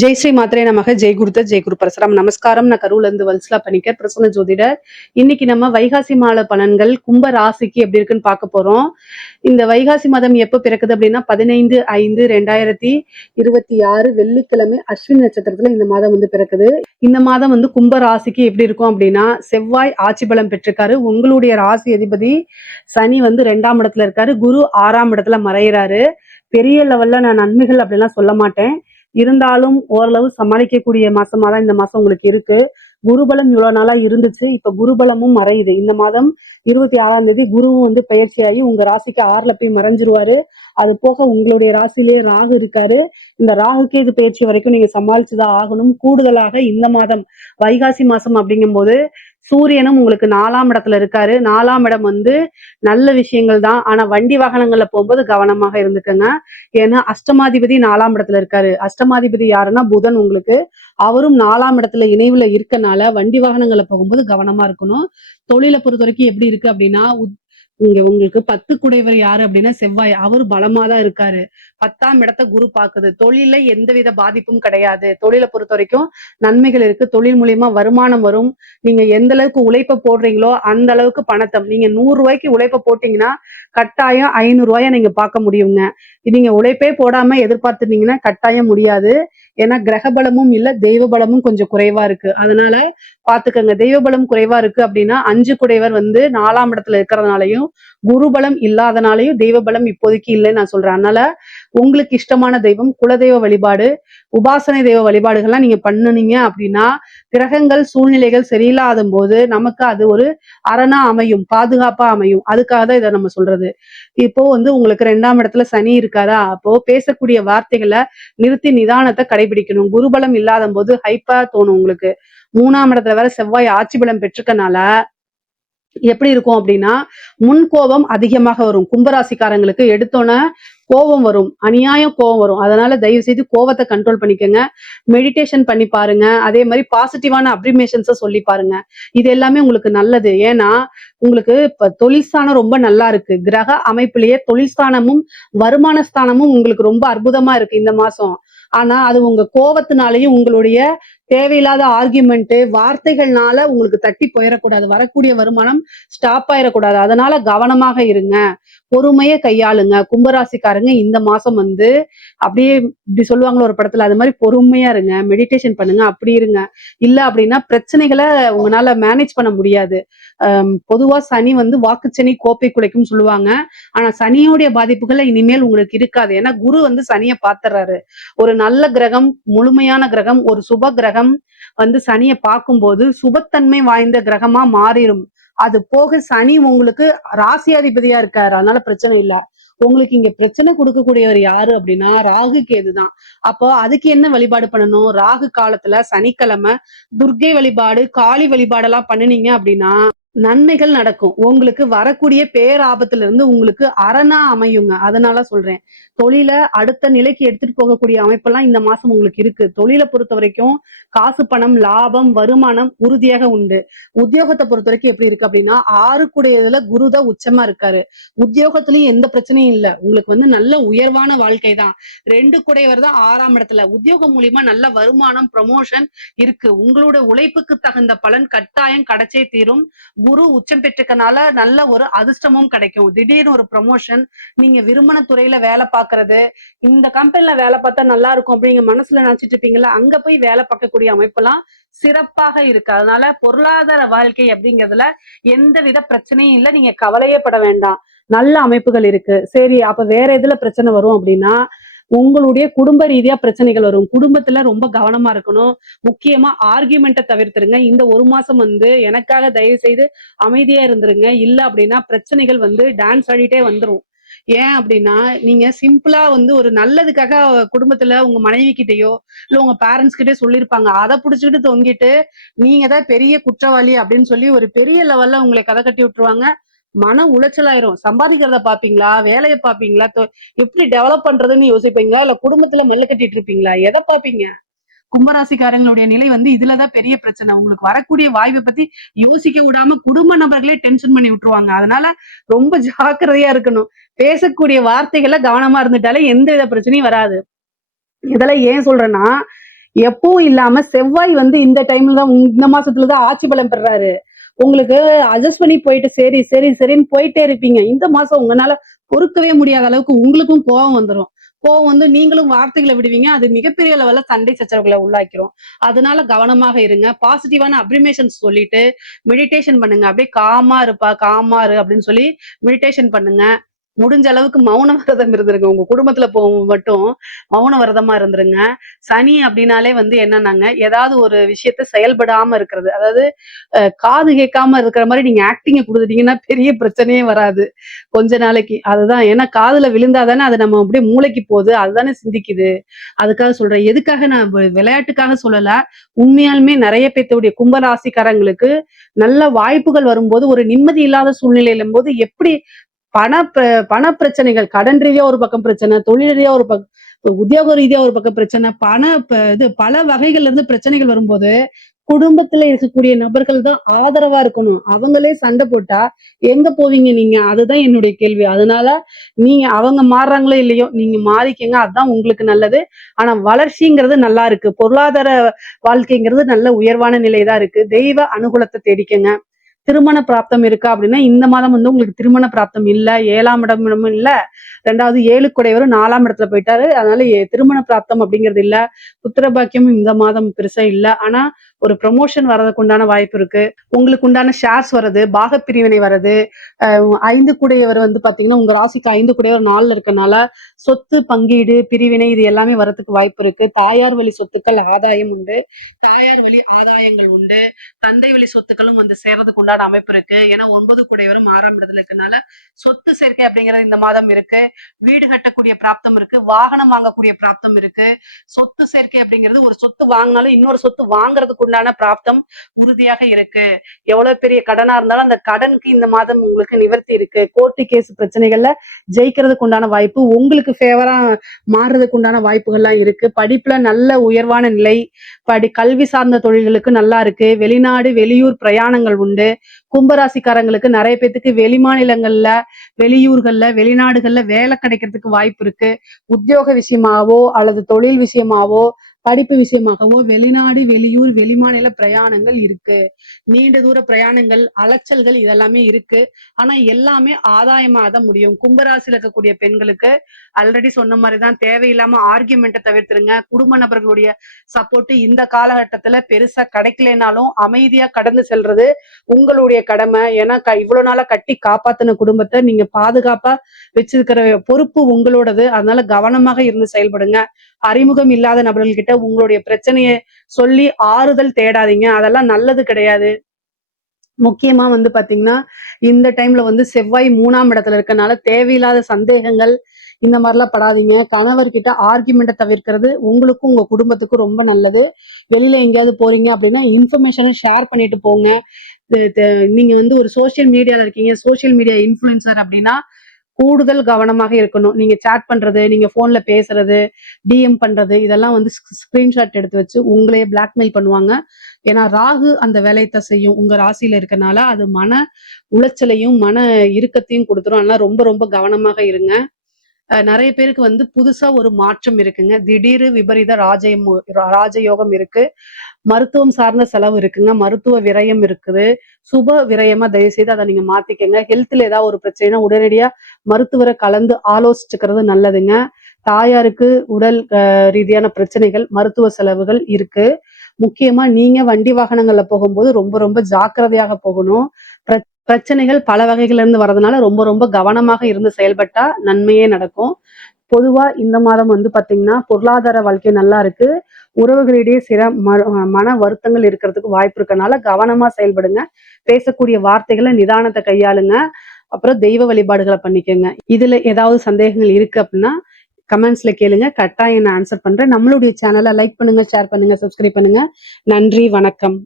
ஜெய் ஸ்ரீ மாத்திரை நமக ஜெய் குருத்த ஜெய் குரு பரசுராம். நமஸ்காரம். நான் கரூர்ல இருந்து வல்சலா பணிக்கர், பிரசன்ன ஜோதிடர். இன்னைக்கு நம்ம வைகாசி மாத பலன்கள் கும்ப ராசிக்கு எப்படி இருக்குன்னு பார்க்க போறோம். இந்த வைகாசி மாதம் எப்ப பிறக்குது அப்படின்னா 15/5/2026 வெள்ளிக்கிழமை அஸ்வினி நட்சத்திரத்துல இந்த மாதம் வந்து பிறக்குது. இந்த மாதம் வந்து கும்ப ராசிக்கு எப்படி இருக்கும் அப்படின்னா, செவ்வாய் ஆட்சி பலம் பெற்றிருக்காரு. உங்களுடைய ராசி அதிபதி சனி வந்து 2ஆம் இடத்துல இருக்காரு. குரு 6ஆம் இடத்துல மறையிறாரு. பெரிய லெவல்ல நான் நன்மைகள் அப்படிலாம் சொல்ல மாட்டேன். இருந்தாலும் ஓரளவு சமாளிக்கக்கூடிய மாசமா தான் இந்த மாசம் உங்களுக்கு இருக்கு. குருபலம் இவ்வளவு நாளா இருந்துச்சு. இப்ப குருபலமும் மறையுது. இந்த மாதம் 26ஆம் தேதி குருவும் வந்து பயிற்சியாகி உங்க ராசிக்கு 6ல போய் மறைஞ்சிருவாரு. அது போக உங்களுடைய ராசியிலேயே ராகு இருக்காரு. இந்த ராகுக்கு இது பயிற்சி வரைக்கும் நீங்க சமாளிச்சுதான் ஆகணும். கூடுதலாக இந்த மாதம் வைகாசி மாசம் அப்படிங்கும் போது சூரியனும் உங்களுக்கு 4ஆம் இடத்துல இருக்காரு. 4ஆம் இடம் வந்து நல்ல விஷயங்கள் தான். ஆனா வண்டி வாகனங்கள்ல போகும்போது கவனமாக இருந்துக்கங்க. ஏன்னா அஷ்டமாதிபதி 4ஆம் இடத்துல இருக்காரு. அஷ்டமாதிபதி யாருன்னா புதன் உங்களுக்கு. அவரும் 4ஆம் இடத்துல இணைவுல இருக்கனால வண்டி வாகனங்கள்ல போகும்போது கவனமா இருக்கணும். தொழிலை பொறுத்த வரைக்கும் எப்படி இருக்கு அப்படின்னா, இங்க உங்களுக்கு 10 குடைவர் யாரு அப்படின்னா செவ்வாய். அவரு பலமா தான் இருக்காரு. 10ஆம் இடத்தை குரு பாக்குது. தொழில எந்தவித பாதிப்பும் கிடையாது. தொழிலை பொறுத்த வரைக்கும் நன்மைகள் இருக்கு. தொழில் மூலியமா வருமானம் வரும். நீங்க எந்த அளவுக்கு உழைப்ப போடுறீங்களோ அந்த அளவுக்கு பணத்தை நீங்க 100 ரூபாய்க்கு உழைப்ப போட்டீங்கன்னா கட்டாயம் 500 ரூபாய நீங்க பார்க்க முடியுங்க. நீங்க உழைப்பே போடாம எதிர்பார்த்துட்டீங்கன்னா கட்டாயம் முடியாது. ஏன்னா கிரக பலமும் இல்ல, தெய்வ பலமும் கொஞ்சம் குறைவா இருக்கு. அதனால பாத்துக்கங்க. தெய்வ பலம் குறைவா இருக்கு அப்படின்னா 5 குடைவர் வந்து 4ஆம் இடத்துல இருக்கிறதுனாலையும் குரு பலம் இல்லாதனாலையும் தெய்வ பலம் இப்போதைக்கு இல்லைன்னு நான் சொல்றேன். அதனால உங்களுக்கு இஷ்டமான தெய்வம் குலதெய்வ வழிபாடு, உபாசனை தெய்வ வழிபாடுகள்லாம் நீங்க பண்ணுனீங்க அப்படின்னா கிரகங்கள் சூழ்நிலைகள் சரியில்லாத போது நமக்கு அது ஒரு அரணா அமையும், பாதுகாப்பா அமையும். அதுக்காக தான் இதை நம்ம சொல்றது. இப்போ வந்து உங்களுக்கு 2ஆம் இடத்துல சனி இருக்காரா, அப்போ பேசக்கூடிய வார்த்தைகளை நிறுத்தி நிதானத்தை கடைபிடிக்கணும். குருபலம் இல்லாத போது ஹைப்பா தோணும் உங்களுக்கு. 3ஆம் இடத்துல வேற செவ்வாய் ஆட்சி பலம் பெற்றுக்கனால எப்படி இருக்கும் அப்படின்னா, முன் கோபம் அதிகமாக வரும். கும்பராசிக்காரங்களுக்கு எடுத்தோன்னே கோபம் வரும். அநியாயம் கோபம் வரும். அதனால தயவு செய்து கோபத்தை கண்ட்ரோல் பண்ணிக்கங்க. மெடிடேஷன் பண்ணி பாருங்க. அதே மாதிரி பாசிட்டிவான அப்ரிமேஷன்ஸை சொல்லி பாருங்க. இது எல்லாமே உங்களுக்கு நல்லது. ஏன்னா உங்களுக்கு இப்ப தொழில் ஸ்தானம் ரொம்ப நல்லா இருக்கு. கிரக அமைப்பிலேயே தொழில் ஸ்தானமும் வருமான ஸ்தானமும் உங்களுக்கு ரொம்ப அற்புதமா இருக்கு இந்த மாசம். ஆனா அது உங்க கோபத்தினாலையும் உங்களுடைய தேவையில்லாத ஆர்கியூமெண்ட் வார்த்தைகள்னால உங்களுக்கு தட்டி போயிடக்கூடாது. வரக்கூடிய வருமானம் ஸ்டாப் ஆயிடக்கூடாது. அதனால கவனமாக இருங்க. பொறுமையை கையாளுங்க. கும்பராசிக்காரங்க இந்த மாசம் வந்து அப்படியே இப்படி சொல்லுவாங்களோ ஒரு படத்துல, அது மாதிரி பொறுமையா இருங்க. மெடிடேஷன் பண்ணுங்க. அப்படி இருங்க. இல்ல அப்படின்னா பிரச்சனைகளை உங்களால மேனேஜ் பண்ண முடியாது. பொதுவா சனி வந்து வாக்குச்சனி கோப்பை குலைக்கும் சொல்லுவாங்க. ஆனா சனியோடைய பாதிப்புகள் இனிமேல் உங்களுக்கு இருக்காது. ஏன்னா குரு வந்து சனியை பாத்துறாரு. ஒரு நல்ல கிரகம், முழுமையான கிரகம், ஒரு சுப கிரகம் வந்து சனியை பார்க்கும்போது சுபத்தன்மை வாய்ந்த கிரகமா மாறிடும். அது போக சனி உங்களுக்கு ராசியாதிபதியா இருக்காரு. அதனால பிரச்சனை இல்ல. உங்களுக்கு இங்க பிரச்சனை கொடுக்கக்கூடியவர் யாரு அப்படின்னா ராகு கேதுதான். அப்போ அதுக்கு என்ன வழிபாடு பண்ணணும்? ராகு காலத்துல சனிக்கிழமை துர்க்கை வழிபாடு, காளி வழிபாடெல்லாம் பண்ணுனீங்க அப்படின்னா நன்மைகள் நடக்கும். உங்களுக்கு வரக்கூடிய பேராபத்துல இருந்து உங்களுக்கு அரணா அமையுங்க. அதனால சொல்றேன். தொழிலை அடுத்த நிலைக்கு எடுத்துட்டு போகக்கூடிய அமைப்பெல்லாம் இந்த மாசம் உங்களுக்கு இருக்கு. தொழிலை பொறுத்த வரைக்கும் காசு பணம் லாபம் வருமானம் உறுதியாக உண்டு. உத்தியோகத்தை பொறுத்த வரைக்கும் எப்படி இருக்கு அப்படின்னா 6 குருதான் உச்சமா இருக்காரு. உத்தியோகத்திலயும் எந்த பிரச்சனையும் இல்ல. உங்களுக்கு வந்து நல்ல உயர்வான வாழ்க்கை தான். 2 குடையவர் தான் 6ஆம் இடத்துல. உத்தியோகம் மூலியமா நல்ல வருமானம் ப்ரமோஷன் இருக்கு. உங்களோட உழைப்புக்கு தகுந்த பலன் கட்டாயம் கிடைச்சே தீரும். குரு உச்சம் பெற்றுக்கனால நல்ல ஒரு அதிர்ஷ்டமும் கிடைக்கும். திடீர்னு ஒரு ப்ரமோஷன், நீங்க விரும்பின துறையில வேலை பார்க்கறது, இந்த கம்பெனில வேலை பார்த்தா நல்லா இருக்கும் அப்படிங்க மனசுல நினைச்சிட்டு இருப்பீங்களா, அங்க போய் வேலை பார்க்கக்கூடிய அமைப்பெல்லாம் சிறப்பாக இருக்கு. அதனால பொருளாதார வாழ்க்கை அப்படிங்கிறதுல எந்தவித பிரச்சனையும் இல்லை. நீங்க கவலையே பட வேண்டாம். நல்ல அமைப்புகள் இருக்கு. சரி, அப்ப வேற எதுல பிரச்சனை வரும் அப்படின்னா உங்களுடைய குடும்ப ரீதியா பிரச்சனைகள் வரும். குடும்பத்துல ரொம்ப கவனமா இருக்கணும். முக்கியமா ஆர்கியூமெண்ட்டை தவிர்த்துருங்க. இந்த ஒரு மாசம் வந்து எனக்காக தயவு செய்து அமைதியா இருந்துருங்க. இல்ல அப்படின்னா பிரச்சனைகள் வந்து டான்ஸ் ஆடிட்டே வந்துரும். ஏன் அப்படின்னா நீங்க சிம்பிளா வந்து ஒரு நல்லதுக்காக குடும்பத்துல உங்க மனைவி கிட்டயோ இல்ல உங்க பேரண்ட்ஸ் கிட்டே சொல்லியிருப்பாங்க. அதை புடிச்சுக்கிட்டு தொங்கிட்டு நீங்க தான் பெரிய குற்றவாளி அப்படின்னு சொல்லி ஒரு பெரிய லெவல்ல உங்களை கதை கட்டி விட்டுருவாங்க. மன உளைச்சலாயிரும். சம்பாதிக்கிறத பாப்பீங்களா, வேலையை பாப்பீங்களா, எப்படி டெவலப் பண்றதுன்னு யோசிப்பீங்களா, இல்ல குடும்பத்துல மெல்ல கட்டிட்டு இருப்பீங்களா, எதை பாப்பீங்க? கும்பராசிக்காரங்களுடைய நிலை வந்து இதுலதான் பெரிய பிரச்சனை. உங்களுக்கு வரக்கூடிய வாய்ப்பை பத்தி யோசிக்க விடாம குடும்ப நபர்களே டென்ஷன் பண்ணி விட்டுருவாங்க. அதனால ரொம்ப ஜாக்கிரதையா இருக்கணும். பேசக்கூடிய வார்த்தைகளை கவனமா இருந்துட்டாலே எந்த வித பிரச்சனையும் வராது. இதெல்லாம் ஏன் சொல்றேன்னா எப்பவும் இல்லாம செவ்வாய் வந்து இந்த டைம்ல தான் இந்த மாசத்துலதான் ஆட்சி பலம் பெறாரு. உங்களுக்கு அட்ஜஸ்ட் பண்ணி போயிட்டு சரி சரி சரின்னு போயிட்டே இருப்பீங்க. இந்த மாசம் உங்களால பொறுக்கவே முடியாத அளவுக்கு உங்களுக்கும் கோவம் வந்துடும். கோவம் வந்து நீங்களும் வார்த்தைகளை விடுவீங்க. அது மிகப்பெரிய லெவல்ல சண்டை சச்சரவுகளை உள்ளாக்கிறோம். அதனால கவனமாக இருங்க. பாசிட்டிவான அப்ரிமேஷன்ஸ் சொல்லிட்டு மெடிடேஷன் பண்ணுங்க. அப்படியே காமா இருப்பா, காமா இரு அப்படின்னு சொல்லி மெடிடேஷன் பண்ணுங்க. முடிஞ்ச அளவுக்கு மௌன விரதம் இருந்துருங்க. உங்க குடும்பத்துல போகும் மட்டும் மௌன விரதமா இருந்துருங்க. சனி அப்படின்னாலே வந்து என்னன்னாங்க, ஏதாவது ஒரு விஷயத்த செயல்படாம இருக்கிறது. அதாவது காது கேட்காம இருக்கிற மாதிரி நீங்க ஆக்டிங்க குடுத்துட்டீங்கன்னா பெரிய பிரச்சனையே வராது. கொஞ்ச நாளைக்கு. அதுதான். ஏன்னா காதுல விழுந்தா தானே அது நம்ம அப்படியே மூளைக்கு போகுது. அதுதானே சிந்திக்குது. அதுக்காக சொல்றேன். எதுக்காக நான் விளையாட்டுக்காக சொல்லல. உண்மையாலுமே நெறைய பேத்துடைய கும்பராசிக்காரங்களுக்கு நல்ல வாய்ப்புகள் வரும்போது, ஒரு நிம்மதி இல்லாத சூழ்நிலையிலும் போது எப்படி பண பண பிரச்சனைகள், கடன் ரீதியா ஒரு பக்கம் பிரச்சனை, தொழில் ரீதியா ஒரு உத்தியோக ரீதியா ஒரு பக்கம் பிரச்சனை, இது பல வகைகள்ல இருந்து பிரச்சனைகள் வரும்போது, குடும்பத்துல இருக்கக்கூடிய நபர்கள் தான் ஆதரவா இருக்கணும். அவங்களே சண்டை போட்டா எங்க போவீங்க நீங்க? அதுதான் என்னுடைய கேள்வி. அதனால நீங்க அவங்க மாறுறாங்களோ இல்லையோ, நீங்க மாறிக்கங்க. அதுதான் உங்களுக்கு நல்லது. ஆனா வளர்ச்சிங்கிறது நல்லா இருக்கு. பொருளாதார வாழ்க்கைங்கிறது நல்ல உயர்வான நிலை தான் இருக்கு. தெய்வ அனுகூலத்தை தேடிக்கங்க. திருமண பிராப்தம் இருக்கா அப்படின்னா இந்த மாதம் வந்து உங்களுக்கு திருமண பிராப்தம் இல்ல. 7ஆம் இடமும் இல்ல. 2வது 7 குடையவரும் 4ஆம் இடத்துல போயிட்டாரு. அதனால திருமண பிராப்தம் அப்படிங்கிறது இல்ல. புத்திர பாக்கியமும் இந்த மாதம் பெருசா இல்ல. ஆனா ஒரு ப்ரமோஷன் வர்றதுக்கு உண்டான வாய்ப்பு இருக்கு. உங்களுக்கு உண்டான ஷேர்ஸ் வருது, பாகப்பிரிவினை வருது. 5 குடையவர் வந்து பாத்தீங்கன்னா உங்க ராசிக்கு 5 குடையவர் 4ல இருக்கனால சொத்து பங்கீடு, பிரிவினை இது எல்லாமே வரதுக்கு வாய்ப்பு இருக்கு. தாயார் வழி சொத்துக்கள் ஆதாயம் உண்டு. தாயார் வழி ஆதாயங்கள் உண்டு. தந்தை வழி சொத்துக்களும் வந்து சேர்றதுக்கு உண்டான அமைப்பு இருக்கு. ஏன்னா 9 கூடையவரும் 6ஆம் இடத்துல இருக்கனால சொத்து சேர்க்கை அப்படிங்கிறது இந்த மாதம் இருக்கு. வீடு கட்டக்கூடிய பிராப்தம் இருக்கு. வாகனம் வாங்கக்கூடிய பிராப்தம் இருக்கு. சொத்து சேர்க்கை அப்படிங்கிறது ஒரு சொத்து வாங்கினாலும் இன்னொரு சொத்து வாங்குறதுக்கு உண்டான பிராப்தம் உறுதியாக இருக்கு. எவ்வளவு பெரிய கடனா இருந்தாலும் அந்த கடனுக்கு இந்த மாதம் உங்களுக்கு நிவர்த்தி இருக்கு. கோர்ட்டு கேஸ் பிரச்சனைகள்ல ஜெயிக்கிறதுக்கு உண்டான வாய்ப்பு, உங்களுக்கு ஃபேவரா மாறுறதுக்கு உண்டான வாய்ப்புகள்லாம் இருக்கு. படிப்புல நல்ல உயர்வான நிலை, கல்வி சார்ந்த தொழில்களுக்கு நல்லா இருக்கு. வெளிநாடு வெளியூர் பிரயாணங்கள் உண்டு. கும்பராசிக்காரங்களுக்கு நிறைய பேத்துக்கு வெளி மாநிலங்கள்ல, வெளியூர்கள்ல, வெளிநாடுகள்ல வேலை கிடைக்கிறதுக்கு வாய்ப்பு இருக்கு. உத்தியோக விஷயமாவோ அல்லது தொழில் விஷயமாவோ படிப்பு விஷயமாகவோ வெளிநாடு வெளியூர் வெளிமாநில பிரயாணங்கள் இருக்கு. நீண்ட தூர பிரயாணங்கள், அலைச்சல்கள் இதெல்லாமே இருக்கு. ஆனா எல்லாமே ஆதாயமா தான் முடியும். கும்பராசியில இருக்கக்கூடிய பெண்களுக்கு ஆல்ரெடி சொன்ன மாதிரிதான் தேவையில்லாம ஆர்கியூமெண்ட்டை தவிர்த்துருங்க. குடும்ப நபர்களுடைய சப்போர்ட் இந்த காலகட்டத்துல பெருசா கிடைக்கலனாலும் அமைதியா கடந்து செல்றது உங்களுடைய கடமை. ஏன்னா இவ்வளவு நாளா கட்டி காப்பாத்தின குடும்பத்தை நீங்க பாதுகாப்பா வச்சிருக்கிற பொறுப்பு உங்களோடது. அதனால கவனமாக இருந்து செயல்படுங்க. அறிமுகம் இல்லாத நபர்கள்கிட்ட உங்களுடைய பிரச்சனையை சொல்லி ஆறுதல் தேடாதீங்க. அதெல்லாம் நல்லது கிடையாது. முக்கியமா வந்து பாத்தீங்கன்னா இந்த டைம்ல வந்து செவ்வாய் 3ஆம் இடத்துல இருக்கனால தேவையில்லாத சந்தேகங்கள் இந்த மாதிரிலாம் படாதீங்க. கணவர்கிட்ட ஆர்குமெண்ட்டை தவிர்க்கிறது உங்களுக்கும் உங்க குடும்பத்துக்கும் ரொம்ப நல்லது. வெளில எங்கேயாவது போறீங்க அப்படின்னா இன்ஃபர்மேஷனை ஷேர் பண்ணிட்டு போங்க. நீங்க வந்து ஒரு சோசியல் மீடியால இருக்கீங்க, சோசியல் மீடியா இன்ஃபுளுசர் அப்படின்னா கூடுதல் கவனமாக இருக்கணும். நீங்க சேட் பண்றது, நீங்க போன்ல பேசுறது, டிஎம் பண்றது இதெல்லாம் வந்து ஸ்கிரீன்ஷாட் எடுத்து வச்சு உங்களையே பிளாக்மெயில் பண்ணுவாங்க. ஏன்னா ராகு அந்த வேலையத்தை செய்யும் உங்க ராசியில இருக்கனால அது மன உளைச்சலையும் மன இறுக்கத்தையும் கொடுத்துரும். அதனால ரொம்ப ரொம்ப கவனமாக இருங்க. நிறைய பேருக்கு வந்து புதுசா ஒரு மாற்றம் இருக்குங்க. திடீர் விபரீத ராஜயோகம் இருக்கு. மருத்துவம் சார்ந்த செலவு இருக்குங்க. மருத்துவ விரயம் இருக்குது. சுப விரயமா தயவு செய்து அதை நீங்க மாத்திக்கங்க. ஹெல்த்ல ஏதாவது ஒரு பிரச்சனைனா உடனடியா மருத்துவரை கலந்து ஆலோசிச்சுக்கிறது நல்லதுங்க. தாயாருக்கு உடல் ரீதியான பிரச்சனைகள், மருத்துவ செலவுகள் இருக்கு. முக்கியமா நீங்க வண்டி வாகனங்கள்ல போகும்போது ரொம்ப ரொம்ப ஜாக்கிரதையாக போகணும். பிரச்சனைகள் பல வகைகள்ல இருந்து வர்றதுனால ரொம்ப ரொம்ப கவனமாக இருந்து செயல்பட்டா நன்மையே நடக்கும். பொதுவா இந்த மாதம் வந்து பாத்தீங்கன்னா பொருளாதார வாழ்க்கை நல்லா இருக்கு. உறவுகளிடையே சில மன வருத்தங்கள் இருக்கிறதுக்கு வாய்ப்பு இருக்கனால கவனமா செயல்படுங்க. பேசக்கூடிய வார்த்தைகளை நிதானத்தை கையாளுங்க. அப்புறம் தெய்வ வழிபாடுகளை பண்ணிக்கோங்க. இதுல ஏதாவது சந்தேகங்கள் இருக்கு அப்படின்னா கமெண்ட்ஸ்ல கேளுங்க. கட்டாயம் நான் ஆன்சர் பண்றேன். நம்மளுடைய சேனலை லைக் பண்ணுங்க, ஷேர் பண்ணுங்க, சப்ஸ்கிரைப் பண்ணுங்க. நன்றி, வணக்கம்.